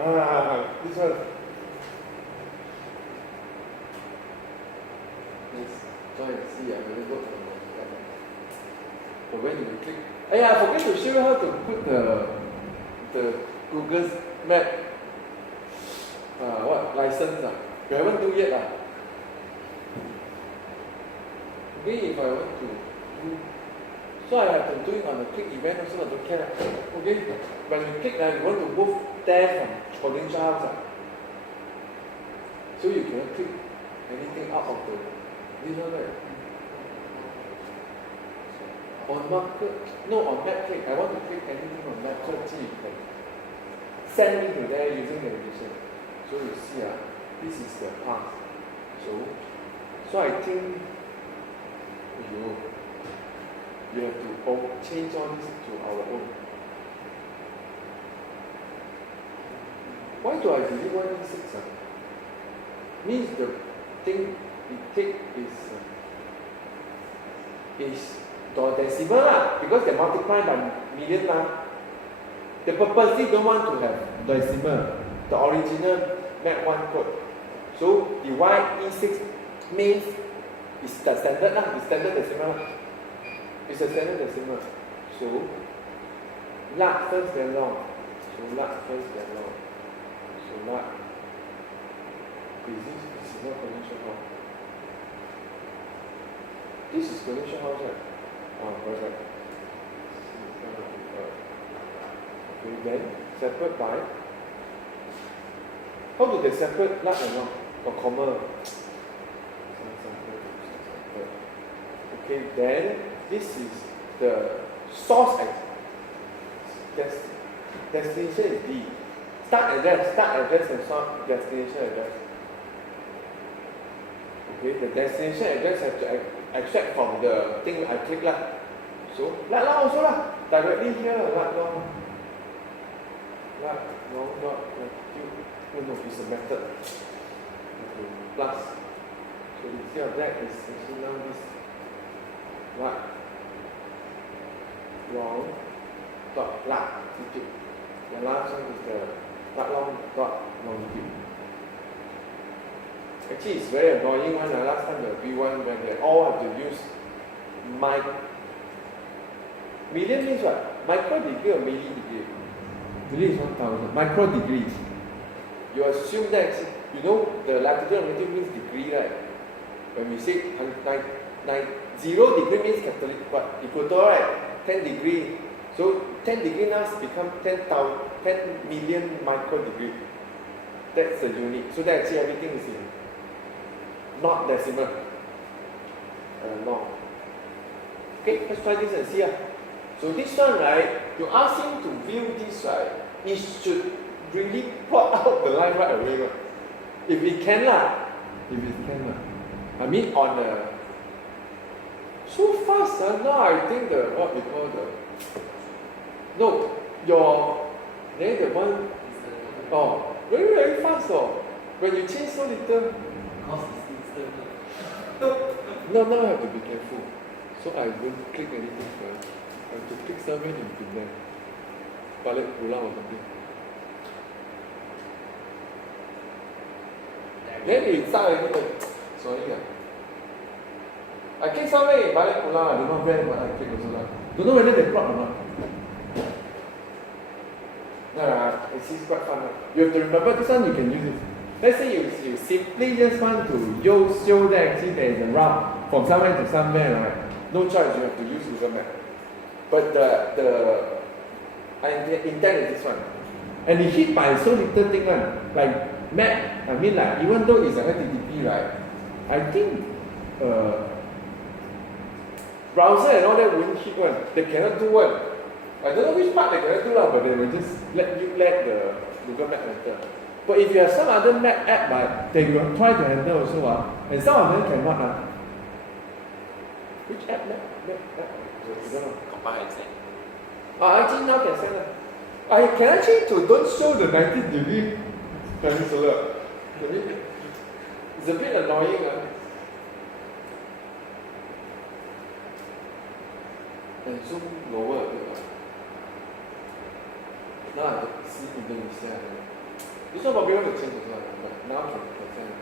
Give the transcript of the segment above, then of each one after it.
This one. Let's try and see whether it works or not. But when you click, I forget to show you how to put the Google's map license. You haven't do yet. Okay, if I want to do, so I have to do it on the click event also, I don't care. Okay, when you click, you want to move there from Provincial House. So you cannot click anything out of this one, right? On market, no, on map click. I want to click anything on map, so you can send me to there using navigation. So you see, this is the path. So I think you have to change all this to our own. Why do I delete 116? Means the thing it take is decimal because they multiply by million They purposely don't want to have decimal, the original map 1 code. So the YE6 means it's the standard the standard decimal. It's a standard decimal. So large first then long. So large first then long. So large. This is not Provincial House. This is Provincial House, right? Perfect. Okay, then separate by. How do they separate large and long? Or comma? Okay, then this is the source destination is D. Start address and source destination address. Okay, the destination address have to extract from the thing I click So lat long also directly here lat long dot latitude. No, it's a method. Okay, plus. So instead of that is actually now this lat long dot latitude. The last one is the lat long dot longitude. Actually, it's very annoying one. Last time the V1 when they all have to use million means what? Micro degree or milli degree? Milli is 1000. Micro degree. You assume that the latitude and longitude means degree, right? When we say 0 degree means Catholic, but equator, right? 10 degree. So 10 degree now become 10 million micro degree. That's the unit. So that actually everything is in not decimal. Long. Okay, let's try this and see. So this one, right, you ask him to view this, right, he should really plot out the line right away. If he can. I mean on the so fast now I think what we call the one very very fast when you change so little. Now I have to be careful. So I won't click anything first. I have to click somewhere in Penang. Balik Pulau or something. Then it start anything. Sorry. I click somewhere in Balik Pulau. I don't know where, but I click also. Don't know whether they plot or not. It's quite fun. You have to remember this one, you can use it. Let's say you simply just want to show that actually there is a route from somewhere to somewhere, right? No choice, you have to use Google Map. But the intent is this one. And it hit by so little thing, like map, even though it's a HTTP, right? I think browser and all that wouldn't hit one. They cannot do one. I don't know which part they cannot do, but they will just let the Google Map enter. But if you have some other map app, they will try to handle also, and some of them cannot. Which app? Map app? I don't know. Compile and send. Actually now can send. I can actually don't show the 90 degree peninsula. It's a bit annoying. And zoom lower a bit. Now I see Indonesia. This one probably want to change as well, but now can present.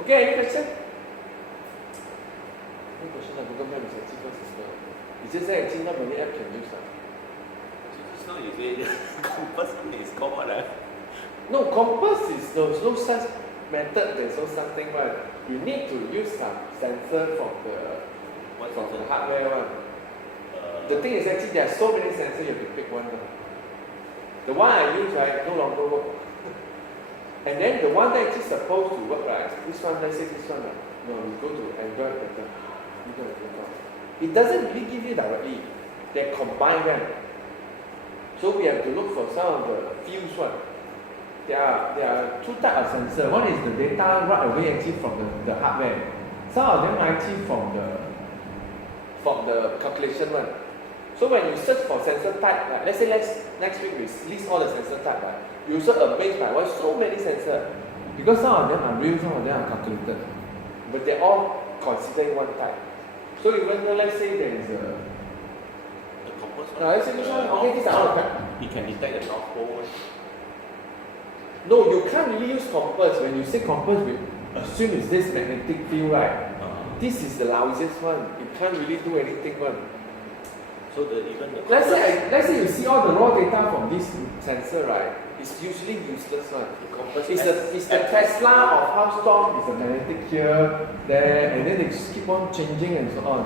Okay, any question? No question, Google Maps is actually first as well. It's just that actually not many apps can use that. Just now you say compass is called what? No, compass is there's no such method, there's no such thing one. You need to use some sensor from the hardware one. The thing is actually there are so many sensors, you have to pick one. The one I use right no longer work. And then the one that is supposed to work right, this one, let's say this one, no, we go to Android better. It doesn't really give you directly. They combine them. So we have to look for some of the fuse one. There are two types of sensor. One is the data right away actually from the hardware. Some of them are actually from the calculation one. So when you search for sensor type, like, let's say next week we list all the sensor type, right? You're so amazed by why so many sensors. Because some of them are real, some of them are calculated. But they're all considered one type. So even though let's say there is a compass one. let's say this one, okay, these are all the It can detect the North Pole. No, you can't really use compass. When you say compass, we assume it's this magnetic field, right? This is the lousiest one. You can't really do anything one. So even the Let's say you see all the raw data from this sensor, right? It's usually useless one. the compass It's the Tesla of how strong is the magnetic here, there, and then they just keep on changing and so on.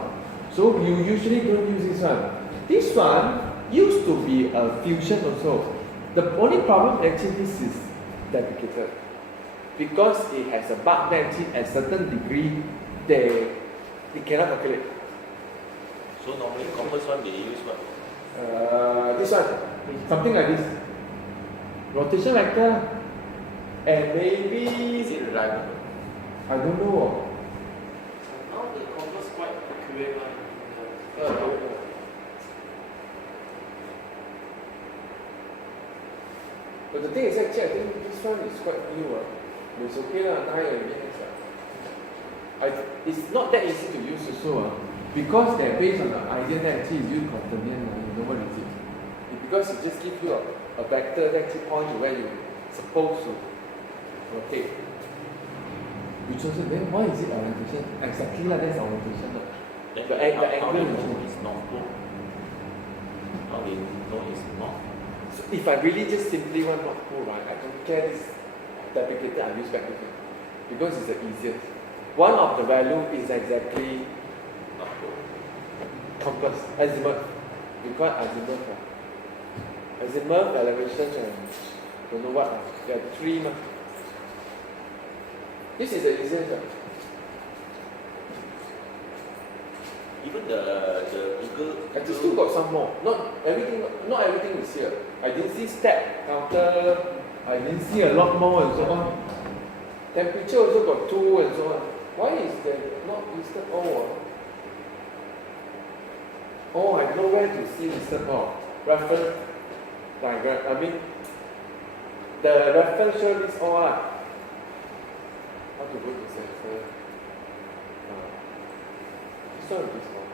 So you usually don't use this one. This one used to be a fusion also. The only problem actually this is deprecated. Because it has a bug that actually at a certain degree they cannot calculate. So normally compass one they use what? This one, something like this. Rotation vector, and maybe Is it reliable? I don't know. Now the compass quite accurate one. But the thing is actually I think this one is quite new. It's okay lah, 9 and it's not that easy to use also. Because they're based on the idea that actually is used constantly, you know what is it? Because it just gives you a vector that actually points to where you're supposed to rotate. Which also then why is it orientation? Exactly like that's orientation. Then The how they angle know it's North Pole? How they know it's North? So if I really just simply want North Pole, right, I don't care this deprecated, I use magnetic. Because it's the easiest. One of the value is exactly North Pole. compass, azimuth. You call it azimuth. Azimuth, elevation, and don't know what. There are 3. This is the easiest. Even the Google. I just still got some more. Not everything is here. I didn't see step counter. I didn't see a lot more and so on. Temperature also got 2 and so on. Why is there not listed all? Oh, I know where to see listed all. Reference diagram. I mean, the reference show this all. How to go to sensor. This one is this one.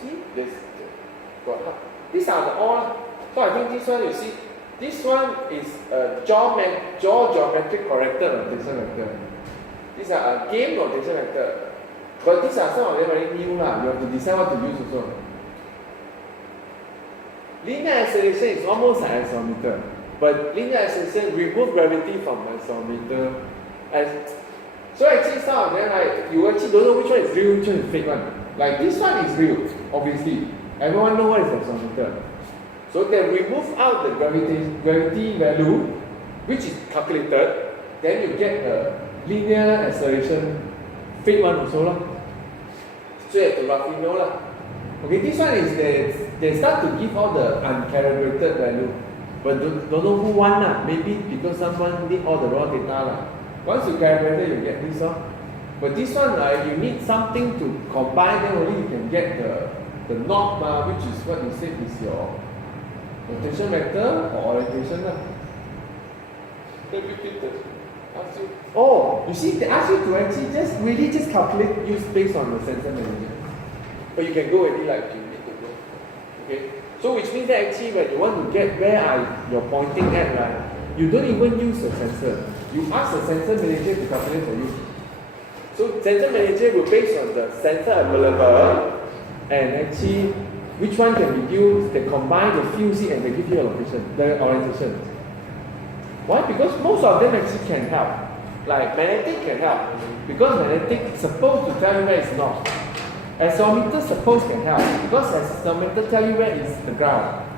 See, there's got these are the all. So I think this one you see, this one is a geometric corrected rotation vector. These are a game rotation vector. But these are some of them very new lah. You have to decide what to use also. Linear acceleration is almost like accelerometer. But linear acceleration remove gravity from the accelerometer. So actually some of them like you actually don't know which one is real, which one is fake one. Like this one is real, obviously. Everyone knows what is accelerometer. So they remove out the gravity value, which is calculated, then you get a linear acceleration fake one also lah. So you have to roughly know lah. Okay, this one is they start to give all the uncalibrated value. But don't know who won lah. Maybe because someone need all the raw data lah. Once you calibrate it, you get this one. But this one, you need something to combine, then only you can get the knot, which is what you said is your rotation vector or orientation. Oh, you see, they ask you to actually just calculate use based on the sensor manager. but you can go already like you need to go. Okay, so which means that actually when you want to get where you're pointing at, right, you don't even use the sensor. You ask the sensor manager to calculate for you. So sensor manager will base on the sensor available and actually which one can be used, they combine, they fuse it and they give you a location, the orientation. Why? Because most of them actually can help. Like magnetic can help. Because magnetic is supposed to tell you where it's north. Accelerometer supposed can help. Because accelerometer tell you where is the ground.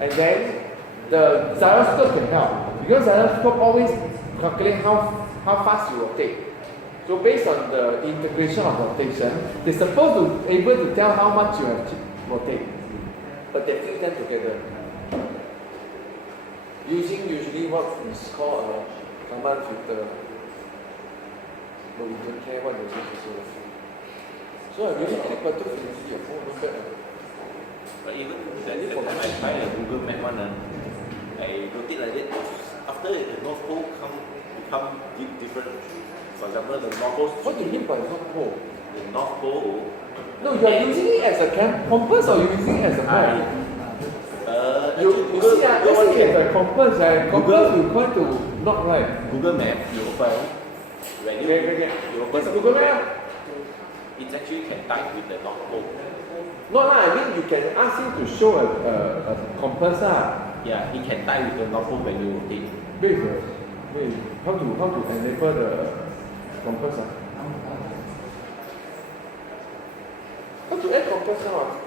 And then the gyroscope can help. Because gyroscope always calculate how fast you rotate. So based on the integration of rotation, they're supposed to able to tell how much you have to rotate. But they fuse them together. Using usually what is called a Kalman filter. But we don't care what they use also. So I really click button to see your phone, not bad. But even that time I tried the Google Map one, I rotate like that. After the North Pole become different. For example, the North Pole. What do you mean by North Pole? The North Pole. No, you are using it as a compass or you're using it as a map? You see, let's say it's a compass, right? Compass will point to not right. Google Map, you open. When you open the Google Map. it actually can tie with the North Pole. No, I mean you can ask him to show a compass. Yeah, it can tie with the North Pole when you rotate. Wait, how to enable the compass? How to add compass now?